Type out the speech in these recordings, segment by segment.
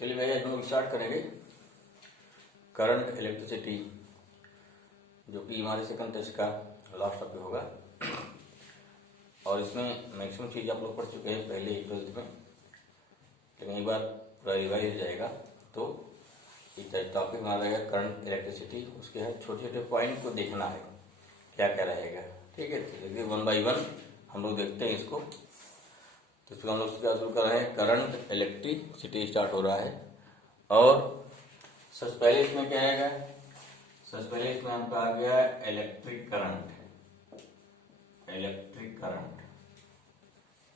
चलिए भैया हम लोग स्टार्ट करेंगे करंट इलेक्ट्रिसिटी, जो कि हमारे सेकंड टेस्ट का लास्ट टॉपिक होगा। और इसमें मैक्सिमम चीज़ आप लोग पढ़ चुके हैं पहले ही 12th में, लेकिन एक बार पूरा रिवाइज हो जाएगा। तो एक टॉपिक हमारा रहेगा करंट इलेक्ट्रिसिटी, उसके है छोटे छोटे पॉइंट को देखना है क्या क्या रहेगा। ठीक है, देखिए 1 बाई 1 हम लोग देखते हैं इसको। तो इसको हम लोग शुरू कर रहे हैं, करंट इलेक्ट्रिसिटी स्टार्ट हो रहा है। और सबसे पहले इसमें क्या आएगा, सबसे पहले इसमें हमको आ गया इलेक्ट्रिक करंट। इलेक्ट्रिक करंट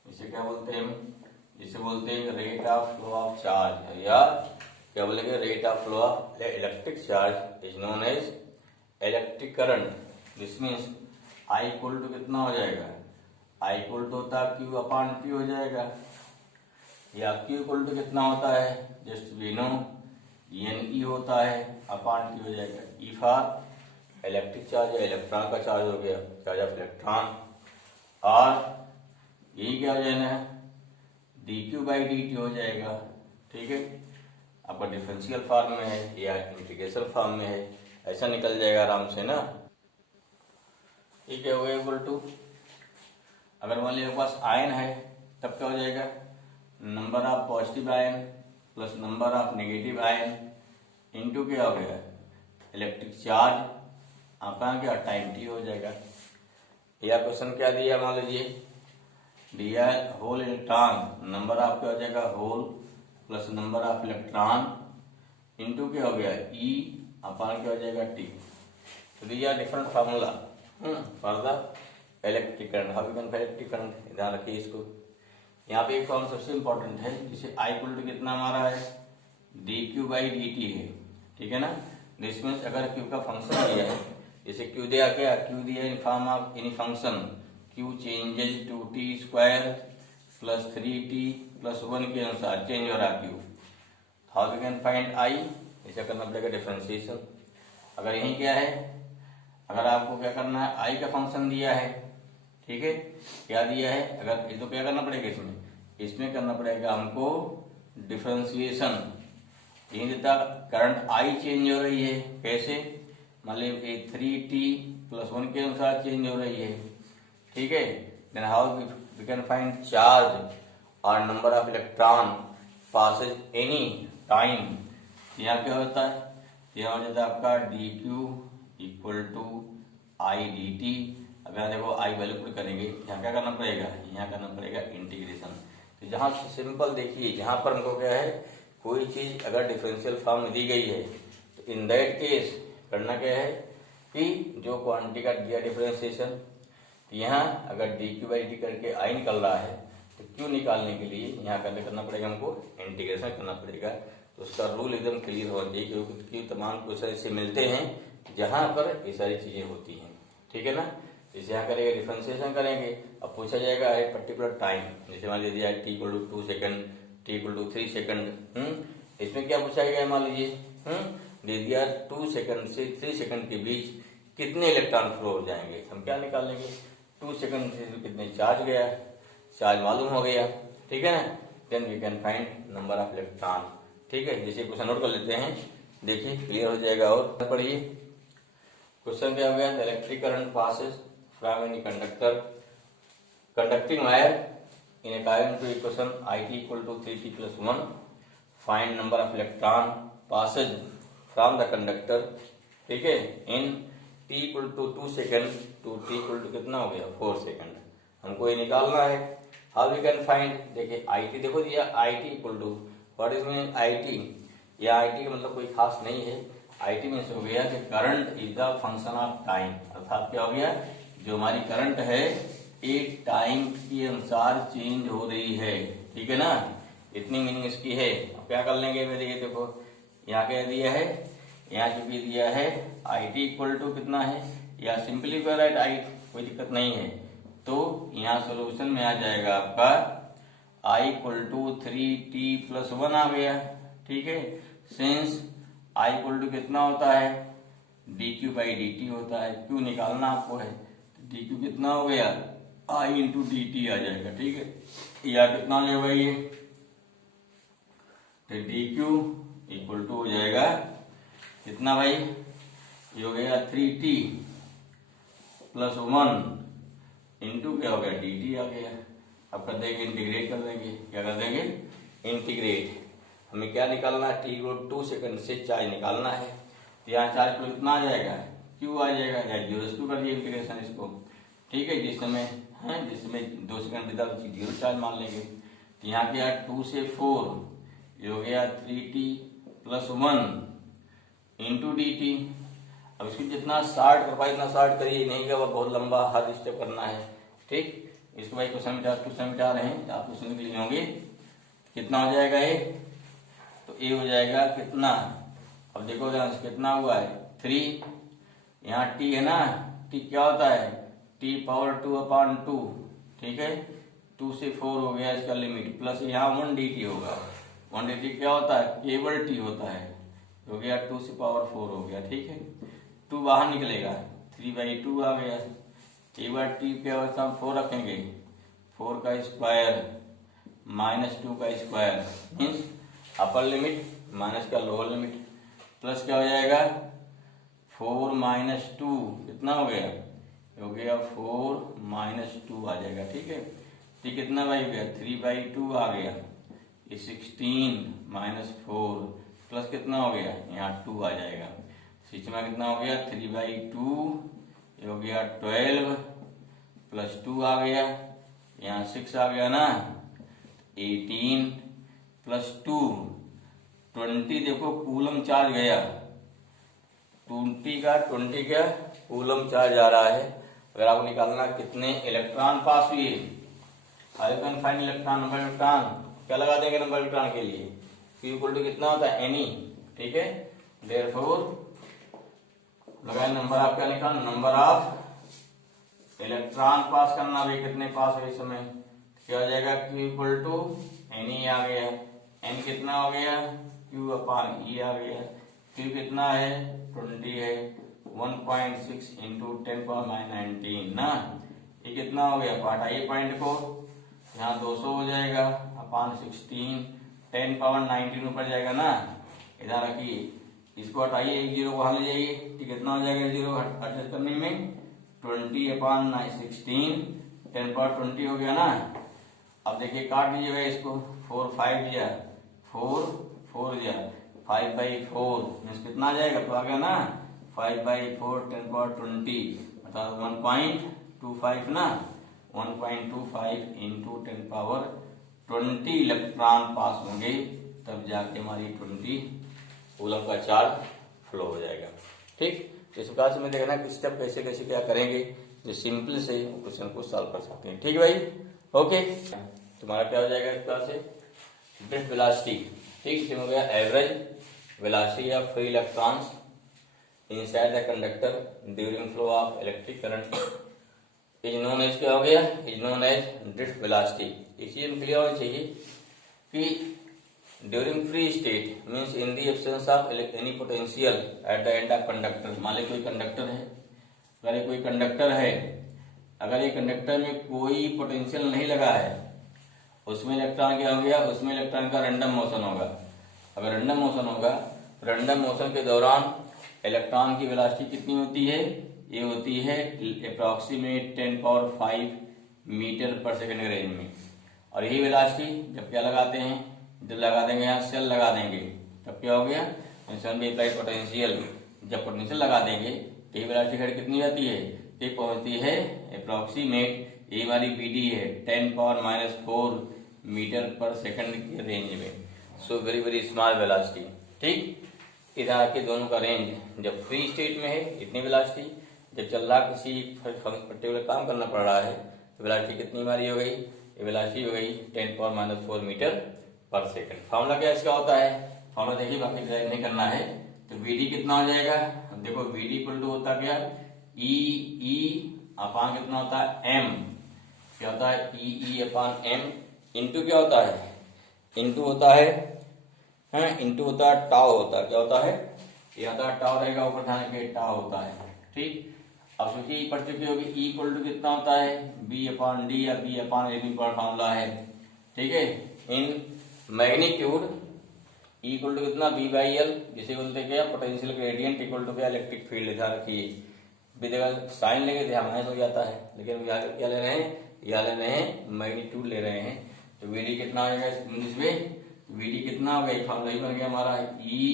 इसे क्या बोलते हैं हम, इसे बोलते हैं rate of flow of charge, या क्या बोलेंगे rate of flow of electric charge is known as electric current. This means I equal to कितना हो जाएगा, आई इक्वल टू होता है क्यू अपॉन पी हो जाएगा, या क्यू इक्वल टू कितना होता है just we know n e होता है अपॉन टी हो जाएगा। ई फॉर इलेक्ट्रिक चार्ज या इलेक्ट्रॉन का चार्ज हो गया, चार्ज ऑफ इलेक्ट्रॉन। और यही क्या हो जाना है d q by d T हो जाएगा। ठीक है, आपका डिफरेंशियल फॉर्म में है या इंटीग्रेशन फॉर्म में है, ऐसा निकल जाएगा आराम से ना। ठीक है, हो गया इक्वल टू, अगर मान लीजिए पास आयन है तब क्या हो जाएगा number of positive ion plus number of negative ion into क्या हो गया इलेक्ट्रिक चार्ज आपका क्या टाइम टी हो जाएगा। या क्वेश्चन क्या दिया, मान लीजिए दिया होल इलेक्ट्रॉन, नंबर ऑफ क्या हो जाएगा whole plus number of electron into क्या हो गया ई अपॉन क्या हो जाएगा टी। तो दिया different formula for the electric current, how you can find electric current. ध्यान रखिए इसको, यहाँ पे एक फॉर्म सबसे इंपॉर्टेंट है जिसे आई इक्वल टू कितना हमारा है d q by d t है। ठीक है ना, दिस मीन्स अगर क्यू का फंक्शन दिया है, जैसे क्यू दिया क्या, क्यू दिया in form of any function q changes to t square plus 3t plus 1 के अनुसार चेंज हो रहा q. How we can find I, इसे करना पड़ेगा डिफरेंशिएशन। अगर यही क्या है, अगर आपको क्या करना है आई का फंक्शन दिया है, ठीक है क्या दिया है, अगर तो क्या करना पड़ेगा इसमें करना पड़ेगा हमको डिफरेंशिएशन। यही देता करंट आई चेंज हो रही है, कैसे मतलब 3t प्लस 1 के अनुसार चेंज हो रही है। ठीक है, then how we can find charge और number of electron passes any time. यहाँ क्या होता है, यहाँ हो जाता है आपका D Q equal to I D T. अब यहाँ देखो आई वैल्यू पुट करेंगे, यहाँ क्या करना पड़ेगा, यहाँ करना पड़ेगा इंटीग्रेशन। तो जहाँ सिंपल देखिए, जहाँ पर हमको क्या है कोई चीज अगर डिफरेंशियल फॉर्म में दी गई है तो इन दैट केस करना क्या है कि जो क्वांटिटी का दिया डिफरेंशिएशन, तो यहाँ अगर डी क्यू बाई डी करके आई निकल रहा है तो क्यू निकालने के लिए यहाँ करना पड़ेगा हमको इंटीग्रेशन करना पड़ेगा। तो उसका रूल एकदम क्लियर होना चाहिए, क्योंकि तमाम क्वेश्चन ऐसे मिलते हैं जहाँ पर ये सारी चीजें होती हैं। ठीक है ना, जैसे यहाँ करेंगे डिफरेंशिएशन करेंगे, अब पूछा जाएगा एक पर्टिकुलर टाइम, जैसे मान लीजिए t equal to 2 second, t equal to 3 second. इसमें क्या पूछा गया मान लीजिए दे दिया 2 सेकंड से 3 सेकंड के बीच कितने इलेक्ट्रॉन फ्लो हो जाएंगे, हम क्या निकालेंगे 2 सेकंड से कितने चार्ज गया, चार्ज मालूम हो गया। ठीक है ना, then we can find number of electron. ठीक है, जैसे क्वेश्चन नोट कर लेते हैं, देखिए क्लियर हो जाएगा। और पढ़िए क्वेश्चन क्या हो गया, electric current passes from any conductor conducting wire in a current to equation IT equal to 3t plus 1, find number of electron passes from the conductor। ठीक है, in t equal to 2 second to t equal to कितना हो गया 4 second, हमको ये निकालना है। How we can find, देखिए IT देखो दिया IT equal to what is mean IT, या IT का मतलब कोई खास नहीं है। IT में से हो गया कि current is the function of time, अर्थात क्या हो गया जो हमारी करंट है एक टाइम के अनुसार चेंज हो रही है। ठीक है ना, इतनी मीनिंग इसकी है। अब क्या कर लेंगे, देखिए देखो यहाँ क्या दिया है, यहाँ चूंकि दिया है आई टी इक्वल टू कितना है, या सिंपली राइट आई, कोई दिक्कत नहीं है। तो यहाँ सोल्यूशन में आ जाएगा आपका आई इक्वल टू 3t प्लस 1 आ गया। ठीक है, सिंस आई इक्वल टू कितना होता है d q by d T होता है, क्यू निकालना आपको है, डी क्यू कितना हो गया आई इंटू डी टी आ जाएगा। ठीक है, या कितना हो जाएगा ये तो डी क्यू इक्वल टू हो जाएगा कितना भाई, ये हो गया 3t प्लस 1 इंटू क्या हो गया डी टी आ गया। अब कर देंगे इंटीग्रेट कर देंगे, क्या कर देंगे इंटीग्रेट। हमें क्या निकालना है, टी को 2 सेकंड से चार्ज निकालना है। तो यहाँ चार्ज को कितना आ जाएगा, क्यू आ जाएगा, या 0 कर दिए इंटीग्रेशन इसको, ठीक है। जिसमें 2 सेकंड बीता 0 चार्ज मान लेंगे। तो यहाँ क्या 2 से 4 ये हो गया 3t plus 1 into D T. अब इसको जितना शार्ट कर पाए इतना शार्ट करिए, नहीं का बहुत लंबा हर स्टेप करना है, ठीक। इसको भाई क्वेश्चन मिटा रहे हैं, आप क्वेश्चन के लिए होंगे कितना हो जाएगा ये, तो ये हो जाएगा कितना, अब देखो ध्यान से कितना हुआ है 3, यहाँ t है ना, t क्या होता है t पावर 2/2, ठीक है। 2 से 4 हो गया इसका लिमिट, प्लस यहाँ 1 dt होगा। 1 dt क्या होता है, केवल t होता है, हो गया 2 से पावर 4 हो गया, ठीक है। 2 बाहर निकलेगा, 3/2 आ गया। एक बार टी के अवस्था में 4 रखेंगे, 4 का स्क्वायर माइनस 2 का square means upper limit minus का लोअर लिमिट, प्लस क्या हो जाएगा 4 माइनस 2 कितना हो गया, 4 माइनस 2 आ जाएगा, ठीक है। ठीक कितना भाई हो गया 3/2 आ गया, ये 16 माइनस 4 प्लस कितना हो गया यहाँ 2 आ जाएगा। बीच में कितना हो गया 3/2 ये हो गया 12 प्लस 2 आ गया, यहाँ 6 आ गया ना, 18 प्लस 2 20। देखो कूलम चार्ज गया, 20 का कूलम चार्ज आ रहा है। अगर आपको निकालना कितने इलेक्ट्रॉन पास हुए, how can find electron number electron, क्या लगा देंगे नंबर इलेक्ट्रॉन के लिए, Q इक्वल टू कितना होता है एनी, ठीक है। देयरफॉर लगाए नंबर आपका निकाल, नंबर ऑफ इलेक्ट्रॉन पास करना भी कितने पास हुए इस समय, क्या हो जाएगा Q इक्वल टू एनी आ गया, N कितना हो गया Q/E आ गया। Q कितना है 20 है, 1.6 इंटू 10⁻19 ना, ये कितना हो गया, हटाइए पॉइंट को, यहाँ 200 हो जाएगा अपॉन 16, 10⁻19 ऊपर जाएगा ना, इधर रखिए, इसको हटाइए, एक 0 वहां ले जाइए, ठीक कितना हो जाएगा 0 एडजस्ट करने में 20/16 10⁻20 हो गया ना। अब देखिए काट दीजिएगा इसको, 4 5 दिया 4 4 दिया 5/4 मीन्स कितना आ जाएगा, तो आ गया ना 5/4 10⁻20 मतलब 1.25 ना, 1.25 इंटू 10⁻20 इलेक्ट्रॉन पास होंगे, तब जाके हमारी 20 कूलम का चार्ज फ्लो हो जाएगा, ठीक। इस प्रकार से मैं देखना कि स्टेप कैसे कैसे क्या करेंगे, जो सिंपल से क्वेश्चन को सॉल्व कर सकते हैं, ठीक भाई। ओके, तुम्हारा क्या हो जाएगा इस प्रकार से ड्रिफ्ट वेलोसिटी, ठीक, इसमें हो गया average velocity of free electrons inside the conductor during flow of electric current is known as, क्या हो गया, is known as drift velocity. इस चीज में क्लियर होनी चाहिए कि during free state means in the absence of any potential at the end of conductor. मान ली कोई कंडक्टर है, अगर ये कोई कंडक्टर है, अगर ये कंडक्टर में कोई पोटेंशियल नहीं लगा है, उसमें इलेक्ट्रॉन क्या हो गया, उसमें इलेक्ट्रॉन का रैंडम मोशन होगा। अगर रैंडम मोशन होगा, रैंडम मोशन के दौरान इलेक्ट्रॉन की वेलोसिटी कितनी होती है, ये होती है अप्रोक्सीमेट 10⁻5 मीटर पर सेकेंड के रेंज में। और यही वेलोसिटी जब क्या लगाते हैं, जब लगा देंगे यहाँ सेल लगा देंगे, तब क्या हो गया पोटेंशियल, जब पोटेंशियल लगा देंगे तो ये वेलोसिटी कितनी जाती है, ये पहुंचती है अप्रोक्सीमेट, ये हमारी BD है 10⁻⁻4 मीटर पर सेकंड के रेंज में। So very very small velocity, ठीक। इधर के दोनों का रेंज जब फ्री स्टेट में है इतनी वेलोसिटी, जब चल रहा किसी पर्टिकुलर काम करना पड़ रहा है तो वेलोसिटी कितनी हमारी हो गई, ये वेलोसिटी हो गई 10⁻⁻4 मीटर पर सेकंड। फॉर्मूला क्या इसका होता है, फॉर्मूला देखिए, बाकी ड्राइव नहीं करना है। तो BD कितना हो जाएगा, अब देखो BD इक्वल टू होता क्या, E अपान कितना होता है M, क्या होता है E/M इंटू क्या होता है, इंटू होता है इंटू होता है टाउ होता है, क्या होता है, ये आता है टाउ रहेगा, ऊपर ध्यान के टाउ होता है, ठीक। अब सोचिए पढ़ चुके होगी E इक्वल टू कितना होता है B/D या B/A फॉर्मूला है, ठीक है। इन मैग्नीट्यूड इक्वल टू कितना बी बाई एल, जिसे बोलते क्या पोटेंशियल ग्रेडियंट इक्वल टू क्या इलेक्ट्रिक फील्ड। ध्यान रखिए जगह साइन लेंगे ध्यान माइनस हो जाता है, लेकिन यहाँ क्या ले रहे हैं, यहाँ ले रहे हैं मैग्नीट्यूड ले रहे हैं। तो वीडी कितना हो जाएगा इसमें, वीडी कितना हो गया, फॉर्मूला ही बन गया हमारा ई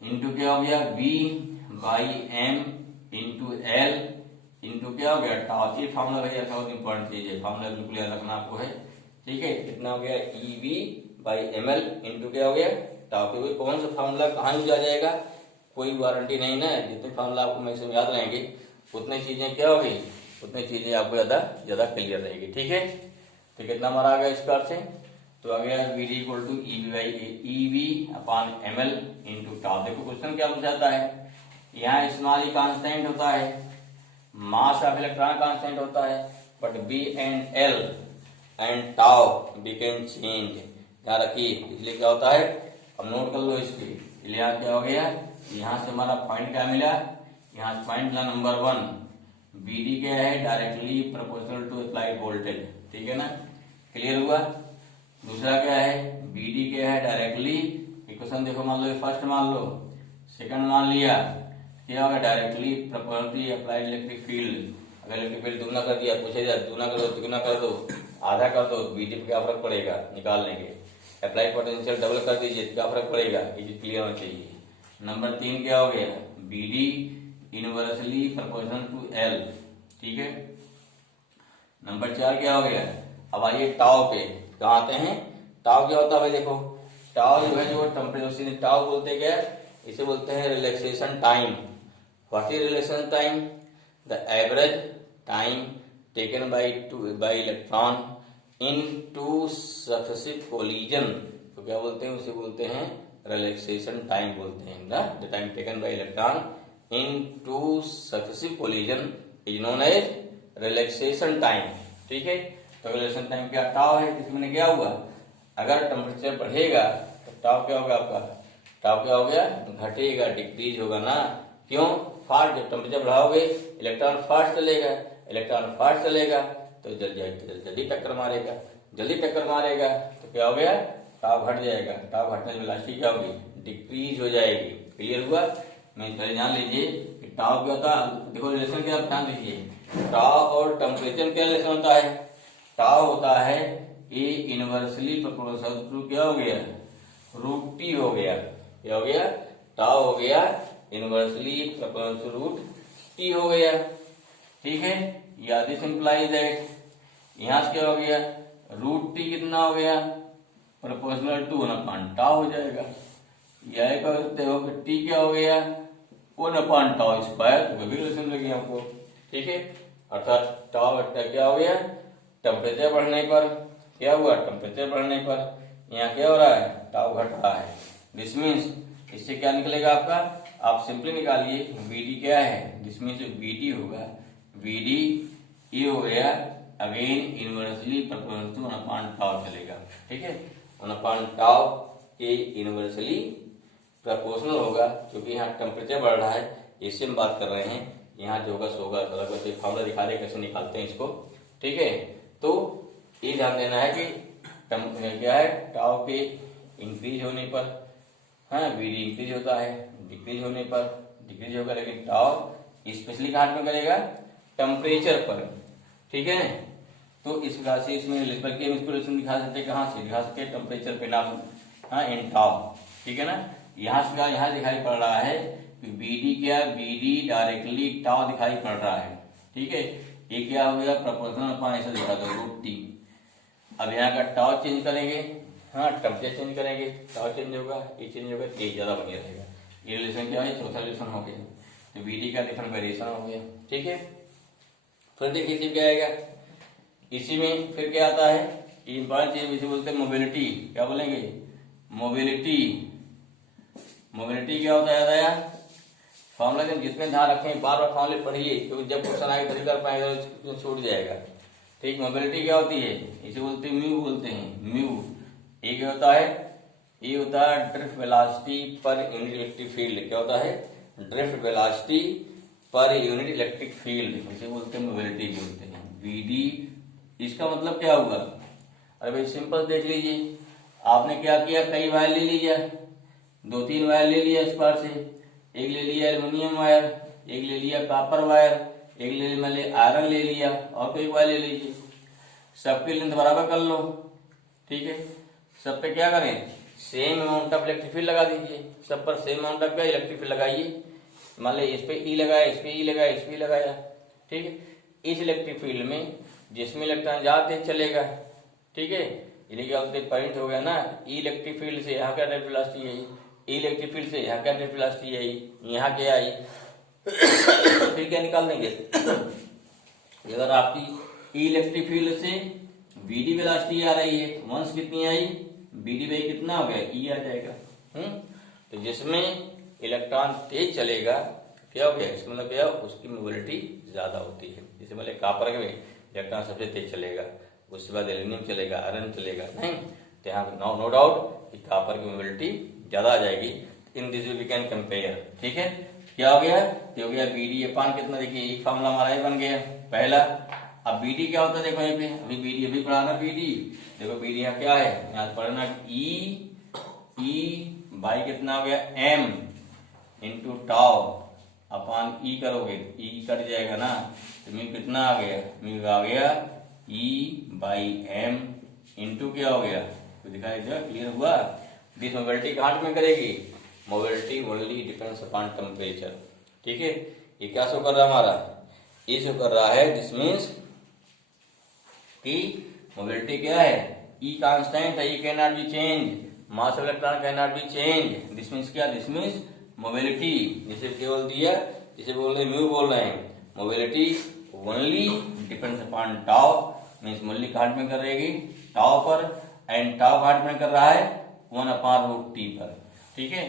इंटू क्या हो गया b by m into l into क्या हो गया टाउ। ये फॉर्मूला भैया बहुत इंपॉर्टेंट चीज है, फॉर्मूला बिल्कुल याद रखना आपको है, ठीक है। कितना हो गया e b by m l into क्या हो गया टाउ। क्योंकि कौन सा फॉर्मूला कहाँ यूज आ जाएगा कोई गारंटी नहीं ना, जितने फॉर्मूला आपको मैक्सिमम याद रहेंगे उतनी चीजें क्या होगी, उतनी चीजें आपको ज्यादा क्लियर रहेगी, ठीक है। तो कितना हमारा आ गया इस बार से, तो आ गया v d equal to e b upon m l into tau. देखो क्वेश्चन क्या पूछाता है, यहाँ स्मॉल कांस्टेंट होता है, मास ऑफ इलेक्ट्रॉन कांस्टेंट होता है, but b and l and tau we can change. ध्यान रखिए इसलिए क्या होता है, अब नोट कर लो इसके, इसलिए यहाँ क्या हो गया, यहाँ से हमारा पॉइंट क्या मिला, यहाँ पॉइंट मिला नंबर 1, बी डी क्या है directly proportional to applied voltage, ठीक है ना, क्लियर हुआ। दूसरा क्या है बी डी क्या है डायरेक्टली, इक्वेशन देखो मान लो फर्स्ट मान लो, सेकंड मान लिया, क्या होगा directly proportional to applied electric field. अगर इलेक्ट्रिक फील्ड दुगना कर दिया, पूछे जाए दुगना कर दो, तिगुना कर दो, आधा कर दो, बी डी पे क्या फर्क पड़ेगा निकाल लेंगे। अप्लाइड पोटेंशियल डबल कर दीजिए, क्या फर्क पड़ेगा, ये चीज क्लियर होना चाहिए। नंबर 3 क्या हो गया b d inversely proportional to l, ठीक है। नंबर 4 क्या हो गया, अब आइए टाउ पे, कहाँ आते हैं, टाउ क्या होता है भाई देखो, टाउ जो है जो टेम्परेचर, टाउ बोलते क्या, इसे बोलते हैं relaxation time. What is relaxation time, the average time taken by electron in two successive collision. तो क्या बोलते हैं, उसे बोलते हैं रिलैक्सेशन टाइम बोलते हैं, the time taken by electron in two successive collision is known age relaxation time, ठीक है। तो रिलैक्सेशन टाइम क्या टाउ है, इसमें क्या हुआ, अगर टेम्परेचर बढ़ेगा तो टाउ क्या होगा आपका, टाउ क्या हो गया घटेगा, डिक्रीज होगा ना, क्यों, फास्ट, जब टेम्परेचर बढ़ाओगे इलेक्ट्रॉन फास्ट चलेगा, इलेक्ट्रॉन फास्ट चलेगा तो जल्दी टक्कर मारेगा, जल्दी टक्कर मारेगा तो क्या हो गया टाउ घट जाएगा, टाउ घटने से वेलोसिटी क्या होगी डिक्रीज हो जाएगी, क्लियर हुआ। मैं जान लीजिए कि टाउ क्या होता है, देखो रिलेशन क्या ध्यान दीजिए, टाउ और टेम्परेचर क्या रिलेशन होता है, टाउ होता है ए इनवर्सली प्रोपोर्शनल टू क्या हो गया रूट टी हो गया, क्या हो गया टाउ हो गया inversely proportional to root t हो गया, ठीक है। या दिस इंप्लाइज दैट, यहां से क्या हो गया रूट टी कितना हो गया प्रोपोर्शनल टू 1 टाउ हो जाएगा, यह करते हो कि टी क्या हो गया 1 टाउ स्क्वायर, तो भी रिलेशन लगी आपको, ठीक है। अर्थात टाउ क्या हो गया टेम्परेचर बढ़ने पर, क्या हुआ टेम्परेचर बढ़ने पर यहाँ क्या हो रहा है टाउ घट रहा है, दिस मीन्स इससे क्या निकलेगा आपका, आप सिंपली निकालिए वीडी क्या है, दिस मीन्स वीडी होगा वीडी ये हो गया again inversely proportional to 1 tau चलेगा, ठीक है। 1 टाउ के इनवर्सली प्रोपोर्शनल होगा, क्योंकि यहाँ टेम्परेचर बढ़ रहा है, इससे हम बात कर रहे हैं, यहाँ जो होगा सो होगा, फॉर्मूला दिखा रहे कैसे निकालते हैं इसको, ठीक है। तो ये ध्यान देना है कि क्या है टाउ के इंक्रीज होने पर, हाँ वीडी इंक्रीज होता है, डिक्रीज होने पर डिक्रीज होगा, लेकिन टाउ स्पेशली कहाँ पे करेगा टेम्परेचर पर, ठीक है। तो इस प्रकार से इसमें बल्कि हम इसको रिलेशन दिखा सकते हैं, कहाँ से दिखा सकते हैं टेम्परेचर पे ना, हाँ इन टाउ, ठीक है ना। यहाँ से यहाँ दिखाई पड़ रहा है कि बीडी क्या बीडी डायरेक्टली टाउ दिखाई पड़ रहा है, ठीक है। ये क्या हो गया प्रोपोर्शनल अपॉन ऐसा दिखा दो रूट टी। अब यहाँ का टाउ चेंज करेंगे, हाँ टेम्परेचर चेंज करेंगे, टाउ चेंज होगा, ये चेंज होगा, ये ज्यादा बन रहेगा, ये रिलेशन क्या है चौथा रिलेशन हो गया, तो बीडी का डिफरेंट वेरिएशन हो गया, ठीक है। फिर देखिए इसी क्या आएगा, इसी में फिर क्या आता है इंपॉर्टेंट चीज इसे बोलते हैं मोबिलिटी, क्या बोलेंगे मोबिलिटी, मोबिलिटी क्या होता है याद आया, फॉर्मूला के जितने ध्यान रखें बार बार फॉर्मूले पढ़िए, क्योंकि जब क्वेश्चन आएगा तभी कर पाएगा तो छूट जाएगा, ठीक। मोबिलिटी क्या होती है, इसे बोलते हैं म्यू बोलते हैं म्यू, ये क्या होता है, ये होता है drift velocity per unit electric field, क्या होता है drift velocity per unit electric field, इसे बोलते हैं मोबिलिटी बोलते हैं वीडी। इसका मतलब क्या हुआ, अरे भाई सिंपल देख लीजिए, आपने क्या किया, कई वायर ले लिया, 2-3 वायर ले लिया इस पार से, एक ले लिया एल्युमिनियम वायर, एक ले लिया कॉपर वायर, एक ले आयरन ले लिया, और कोई वायर ले लीजिए। सबकी लेंथ बराबर कर लो, ठीक है। सब पे क्या करें, same amount of electric field लगा दीजिए, सब पर सेम अमाउंट ऑफ क्या इलेक्ट्रिक फील्ड लगाइए। मान लो इस पे ई लगाया, इस पे ई लगाया, इस पे लगाया, ठीक है। इस इलेक्ट्रिक फील्ड में जिसमें इलेक्ट्रॉन जाते चलेगा, ठीक है, ये क्या बोलते पॉइंट हो गया ना, ई इलेक्ट्रिक फील्ड से यहाँ क्या डायरेक्ट वेलोसिटी है, ई इलेक्ट्रिक फील्ड से यहाँ क्या डायरेक्ट वेलोसिटी है, यहाँ क्या आई, फिर क्या निकाल देंगे। अगर आपकी ई इलेक्ट्रिक फील्ड से बीडी वेलोसिटी आ रही है, वंस कितनी आई, बीडी बाई कितना हो गया, ई आ जाएगा। तो जिसमें इलेक्ट्रॉन तेज चलेगा क्या हो गया, इसका मतलब क्या, उसकी मोबिलिटी ज्यादा होती है। जैसे मतलब कॉपर में इलेक्ट्रॉन सबसे तेज चलेगा, उसके बाद एल्यूमिनियम चलेगा, आयरन चलेगा, नहीं तो यहाँ पे नो डाउट कि कॉपर की मोबिलिटी ज्यादा आ जाएगी। In this we can compare, ठीक है। क्या हो गया, तो हो गया बीडी अपान कितना, देखिए एक फॉर्मूला हमारा ही बन गया पहला। अब बीडी क्या होता है, देखो यहाँ पे अभी बीडी अभी पढ़ाना, बीडी देखो बीडी यहाँ क्या है, यहाँ पढ़ना ई बाई कितना हो गया एम इंटू टाउ अपान ई करोगे, ई कट जाएगा ना, तो म्यू कितना आ गया, म्यू आ गया ई बाई एम इंटू क्या हो गया, तो दिखाई दे, क्लियर हुआ। दिस मोबिलिटी कहाँ में करेगी, mobility only depends upon temperature, ठीक है। ये क्या शो कर रहा है हमारा, ये शो कर रहा है, दिस मीन्स कि मोबिलिटी क्या है, ई कांस्टेंट है, E can not be change, mass of electron can not be change. This means क्या, दिस मीन्स मोबिलिटी, जिसे केवल दिया, जिसे बोल रहे म्यू बोल रहे हैं, mobility only depends upon tau, means mobility कहाँ में कर रहेगी, टाउ पर, एंड टाउ कहाँ में कर रहा है, 1/√T पर, ठीक है।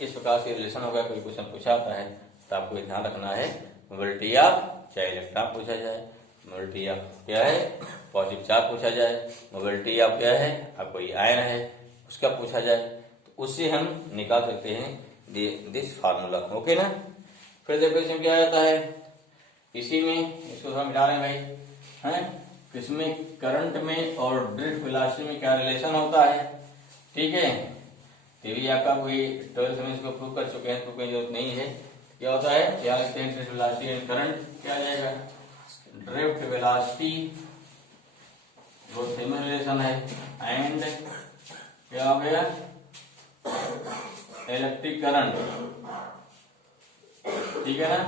इस प्रकार से रिलेशन होगा, कोई क्वेश्चन पूछा आता है तो आपको ध्यान रखना है, मोबिलिटी ऑफ चाहे इलेक्ट्रॉन पूछा जाए, मोबिलिटी ऑफ क्या है पॉजिटिव चार्ज पूछा जाए, मोबिलिटी ऑफ क्या है अब कोई आयन है उसका पूछा जाए, तो उससे हम निकाल सकते हैं दिस फार्मूला, ओके ना। फिर देखो इसमें क्या आता है, इसी में इसको हम मिटा रहे हैं भाई, हैं इसमें करंट में और ड्रिफ्ट वेलोसिटी में क्या रिलेशन होता है, ठीक है। तो ये आपका कोई 12th में इसको प्रूव कर चुके हैं, प्रूव की जरूरत नहीं है। क्या होता है, क्या लिखते हैं, ड्रिफ्ट वेलोसिटी एंड करंट क्या आ जाएगा, ड्रिफ्ट वेलोसिटी वो सेम रिलेशन है, एंड क्या हो गया इलेक्ट्रिक करंट, ठीक है ना,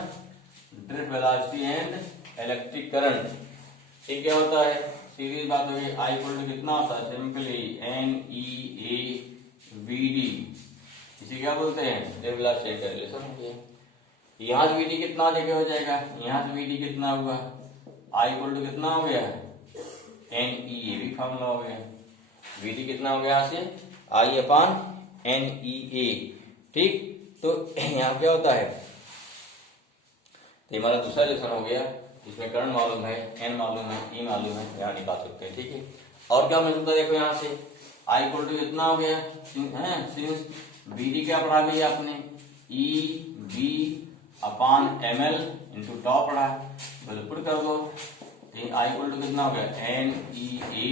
drift velocity and electric current, ठीक क्या होता है, सीधी बात हो गई, आई इक्वल टू कितना होता है, सिंपली NEAVD, इसे क्या बोलते हैं, ड्रिफ्ट वेलोसिटी का रिलेशन हो गया। यहाँ से VD कितना जगह हो जाएगा, यहाँ से VD कितना हुआ, आई इक्वल टू कितना हो गया, NEA भी फॉर्मूला हो गया, VD कितना हो गया यहाँ से आई अपान NEA, ठीक। तो यहाँ क्या होता है, तो हमारा दूसरा रिलेशन हो गया, इसमें करंट मालूम है, N मालूम है, E मालूम है, यहाँ निकाल सकते हैं, ठीक है। और क्या मिल सकता है, देखो यहाँ से आई इक्वल टू कितना हो गया है, सिंस BD क्या पढ़ा भैया आपने, EB अपान ML इंटू टॉप पढ़ा, बोले पुट कर दो, आई इक्वल टू कितना हो गया NEA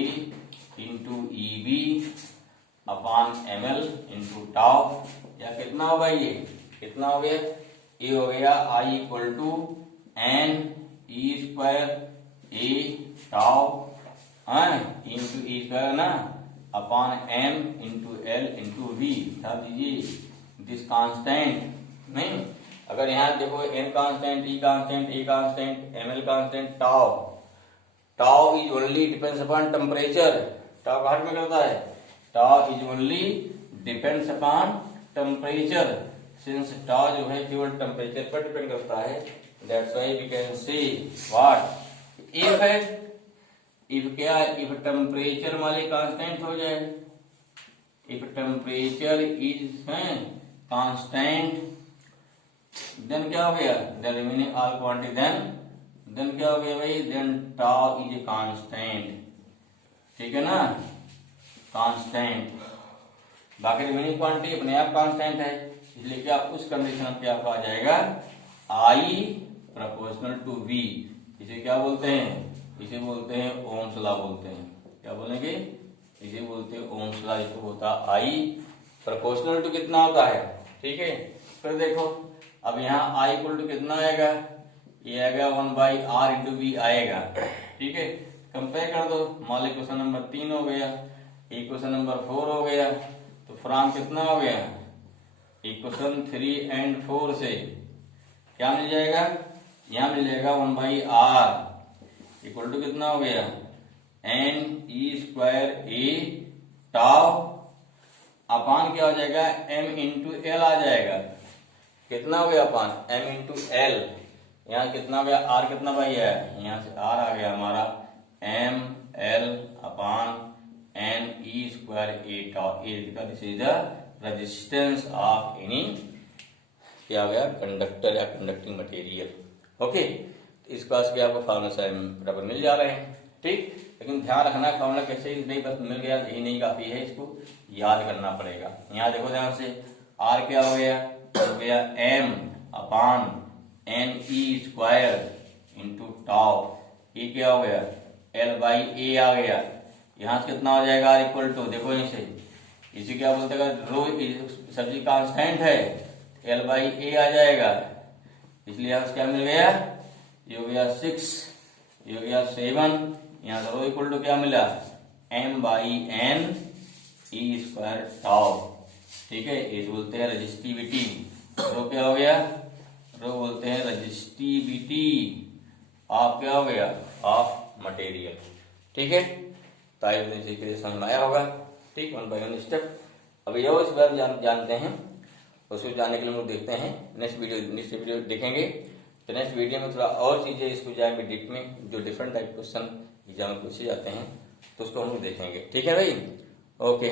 इंटू EB अपान ML इंटू टाउ, या कितना होगा, ये कितना हो गया, ये हो गया I equal to NE² A tau into E square ना upon M into L into V, ध्यान दीजिए दिस कांस्टेंट, नहीं अगर यहाँ देखो N constant, E constant, A constant, ML constant, tau is only depends upon temperature, tau घाट में करता है, tau is only depends upon temperature, since tau जो है केवल टेम्परेचर पर डिपेंड करता है, that's why we can say what if है, इफ क्या, इफ टेम्परेचर वाले कांस्टेंट हो जाए, if temperature is constant, then क्या हो गया, then remaining all quantity, then क्या हो गया भाई, then tau is a constant, ठीक है ना, कांस्टेंट, बाकी रिमेनिंग क्वांटिटी अपने आप कांस्टेंट है, इसलिए क्या उस कंडीशन पे आपका आ जाएगा I प्रोपोर्शनल टू V, इसे क्या बोलते हैं, इसे बोलते हैं ओम्स लॉ बोलते हैं, क्या बोलेंगे इसे बोलते हैं ओम्स लॉ, इसको होता है I प्रोपोर्शनल टू कितना होता है, ठीक है। फिर देखो अब यहाँ I इक्वल टू कितना आएगा, ये आएगा 1/r इंटू बी आएगा, ठीक है। कंपेयर कर दो, मान लो क्वेश्चन नंबर 3 हो गया, इक्वेशन नंबर 4 हो गया, तो फ्रॉम कितना हो गया, इक्वेशन 3 एंड 4 से क्या मिल जाएगा, यहाँ मिल जाएगा 1/r इक्वल टू कितना हो गया, n² a टाउ अपान क्या हो जाएगा, m इंटू एल आ जाएगा, कितना हो गया अपान m इंटू एल, यहाँ कितना हो गया r कितना भाई है, यहाँ से r आ गया हमारा m l upon n² a tau, this is the resistance of any क्या हो गया कंडक्टर या कंडक्टिंग मटेरियल, ओके। इस क्लास के आपको फॉर्मूला बराबर मिल जा रहे हैं, ठीक। लेकिन ध्यान रखना फॉर्मूला कैसे नहीं बस मिल गया यही नहीं काफी है, इसको याद करना पड़ेगा। यहाँ देखो ध्यान से, आर क्या हो गया m अपान ne² इंटू टाउ, ये क्या हो गया l/a आ गया, यहाँ से कितना हो जाएगा r इक्वल टू, देखो इसे क्या बोलते हैं, रो सब्जी कांस्टेंट है l/a आ जाएगा, इसलिए यहाँ से क्या मिल गया, ये हो गया 6, ये हो गया 7, यहाँ से रो इक्वल टू क्या मिला m/n e² टाउ, ठीक है। ये बोलते हैं रजिस्टिविटी, रो क्या हो गया, रो बोलते हैं रजिस्टिविटी ऑफ क्या हो गया, ऑफ मटेरियल, ठीक है। तो समझ में आया होगा, ठीक। 1 बाय 1 स्टेप। अभी यो इस बार जानते हैं, उसको जानने के लिए हम लोग देखते हैं नेक्स्ट वीडियो देखेंगे। तो नेक्स्ट वीडियो में थोड़ा और चीजें इसको जाएंगे डीप में, जो डिफरेंट टाइप क्वेश्चन एग्जाम में पूछे जाते हैं तो उसको हम लोग देखेंगे, ठीक है भाई, ओके।